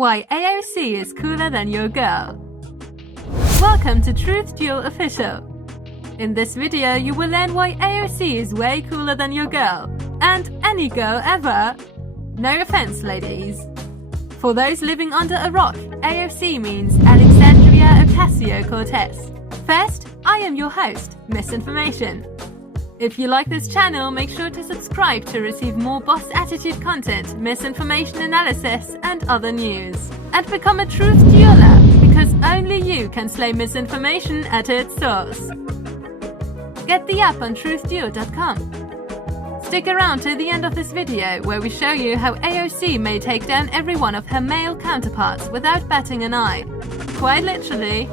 Why AOC is cooler than your girl. Welcome to Truth Dueler Official. In this video, you will learn why AOC is way cooler than your girl, and any girl ever. No offense, ladies. For those living under a rock, AOC means Alexandria Ocasio-Cortez. First, I am your host, Misinformation. If you like this channel, make sure to subscribe to receive more boss attitude content, misinformation analysis, and other news. And become a Truth Dueler, because only you can slay misinformation at its source. Get the app on truthdueler.com. Stick around to the end of this video, where we show you how AOC may take down every one of her male counterparts without batting an eye. Quite literally.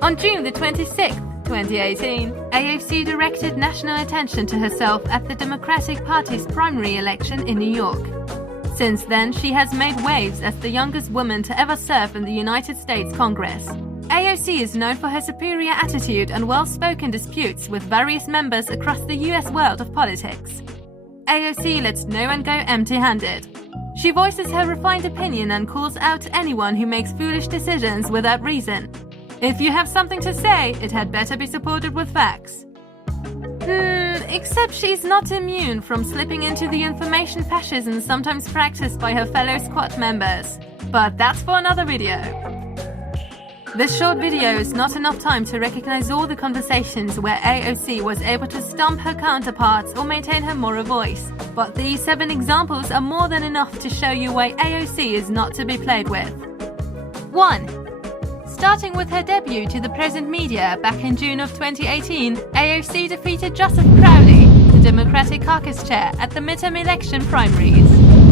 On June the 26th, 2018, AOC directed national attention to herself at the Democratic Party's primary election in New York. Since then, she has made waves as the youngest woman to ever serve in the United States Congress. AOC is known for her superior attitude and well-spoken disputes with various members across the US world of politics. AOC lets no one go empty-handed. She voices her refined opinion and calls out anyone who makes foolish decisions without reason. If you have something to say, it had better be supported with facts. Except she's not immune from slipping into the information fascism sometimes practiced by her fellow squad members. But that's for another video. This short video is not enough time to recognize all the conversations where AOC was able to stump her counterparts or maintain her moral voice. But these 7 examples are more than enough to show you why AOC is not to be played with. 1. Starting with her debut to the present media back in June of 2018, AOC defeated Joseph Crowley, the Democratic caucus chair, at the midterm election primaries.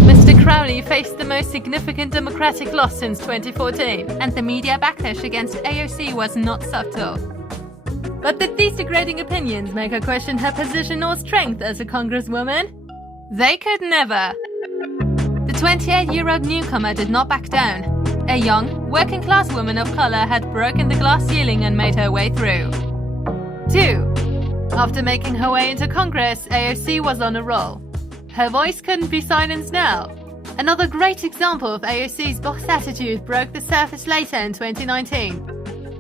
Mr. Crowley faced the most significant Democratic loss since 2014, and the media backlash against AOC was not subtle. But did these degrading opinions make her question her position or strength as a congresswoman? They could never. The 28-year-old newcomer did not back down. A young, working-class woman of color had broken the glass ceiling and made her way through. 2. After making her way into Congress, AOC was on a roll. Her voice couldn't be silenced now. Another great example of AOC's boss attitude broke the surface later in 2019.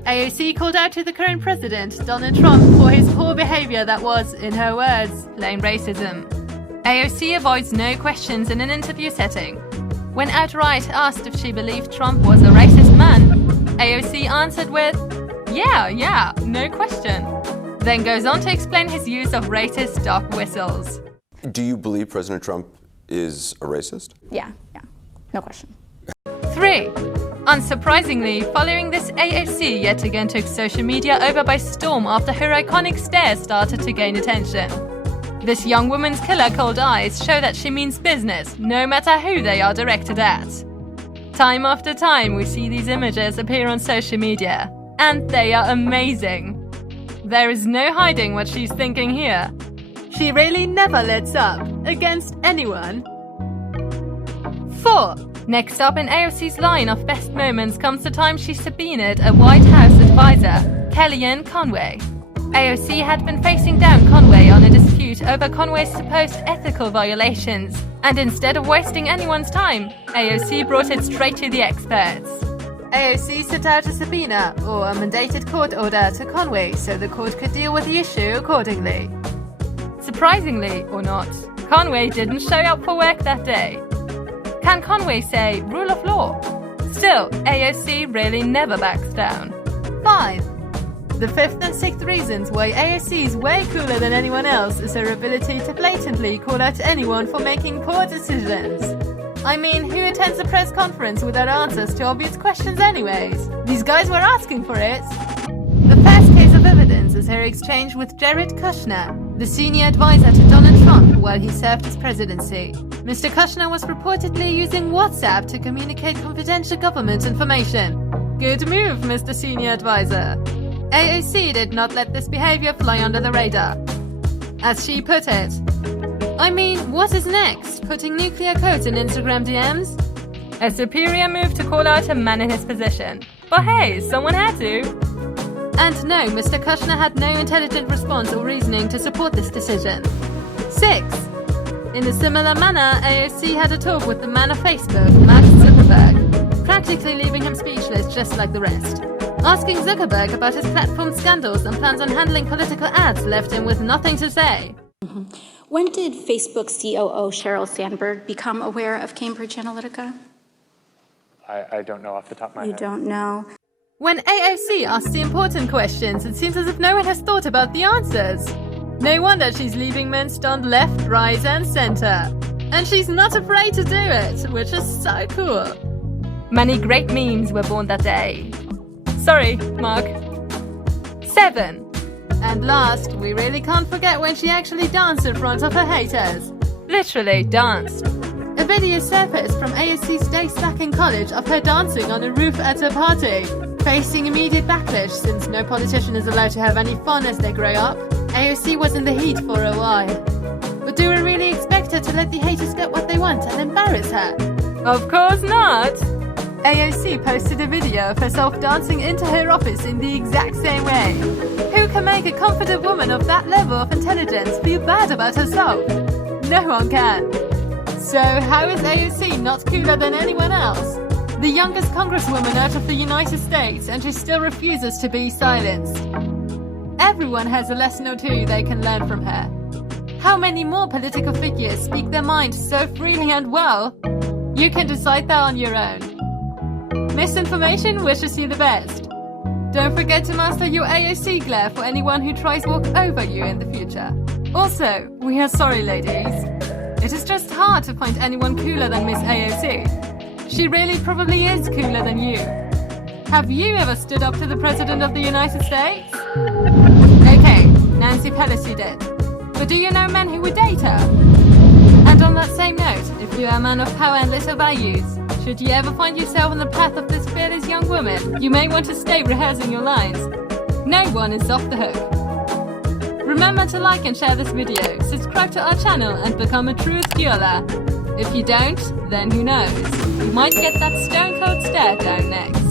AOC called out to the current president, Donald Trump, for his poor behavior that was, in her words, plain racism. AOC avoids no questions in an interview setting. When outright asked if she believed Trump was a racist man, AOC answered with, yeah, no question. Then goes on to explain his use of racist dog whistles. Do you believe President Trump is a racist? Yeah, no question. 3. Unsurprisingly, following this, AOC yet again took social media over by storm after her iconic stare started to gain attention. This young woman's killer-cold eyes show that she means business, no matter who they are directed at. Time after time, we see these images appear on social media, and they are amazing. There is no hiding what she's thinking here. She really never lets up, against anyone. 4. Next up in AOC's line of best moments comes the time she subpoenaed a White House advisor, Kellyanne Conway. AOC had been facing down Conway on a dispute over Conway's supposed ethical violations, and instead of wasting anyone's time, AOC brought it straight to the experts. AOC sent out a subpoena, or a mandated court order, to Conway so the court could deal with the issue accordingly. Surprisingly, or not, Conway didn't show up for work that day. Can Conway say rule of law? Still, AOC really never backs down. 5. The 5th and 6th reasons why AOC is way cooler than anyone else is her ability to blatantly call out anyone for making poor decisions. I mean, who attends a press conference without answers to obvious questions anyways? These guys were asking for it. The first case of evidence is her exchange with Jared Kushner, the senior advisor to Donald Trump while he served his presidency. Mr. Kushner was reportedly using WhatsApp to communicate confidential government information. Good move, Mr. Senior Advisor. AOC did not let this behavior fly under the radar. As she put it, I mean, what is next? Putting nuclear codes in Instagram DMs? A superior move to call out a man in his position. But hey, someone had to. And no, Mr. Kushner had no intelligent response or reasoning to support this decision. 6. In a similar manner, AOC had a talk with the man of Facebook, Mark Zuckerberg. practically leaving him speechless just like the rest. Asking Zuckerberg about his platform scandals and plans on handling political ads left him with nothing to say. When did Facebook COO Sheryl Sandberg become aware of Cambridge Analytica? I don't know off the top of my head. You don't know. When AOC asks the important questions, it seems as if no one has thought about the answers. No wonder she's leaving men stunned left, right and center. And she's not afraid to do it, which is so cool. Many great memes were born that day. Sorry, Mark. 7. And last, we really can't forget when she actually danced in front of her haters. Literally danced. A video surfaced from AOC's days back in college of her dancing on a roof at a party, facing immediate backlash since no politician is allowed to have any fun as they grow up. AOC was in the heat for a while. But do we really expect her to let the haters get what they want and embarrass her? Of course not! AOC posted a video of herself dancing into her office in the exact same way. Who can make a confident woman of that level of intelligence feel bad about herself? No one can. So how is AOC not cooler than anyone else? The youngest congresswoman out of the United States, and she still refuses to be silenced. Everyone has a lesson or two they can learn from her. How many more political figures speak their mind so freely and well? You can decide that on your own. Misinformation wishes you the best. Don't forget to master your AOC glare for anyone who tries to walk over you in the future. Also, we are sorry, ladies. It is just hard to find anyone cooler than Miss AOC. She really probably is cooler than you. Have you ever stood up to the President of the United States? Okay, Nancy Pelosi did. But do you know men who would date her? And on that same note, if you are a man of power and little values, should you ever find yourself on the path of this fearless young woman, you may want to stay rehearsing your lines. No one is off the hook. Remember to like and share this video, subscribe to our channel and become a Truth Dueler. If you don't, then who knows? You might get that stone cold stare down next.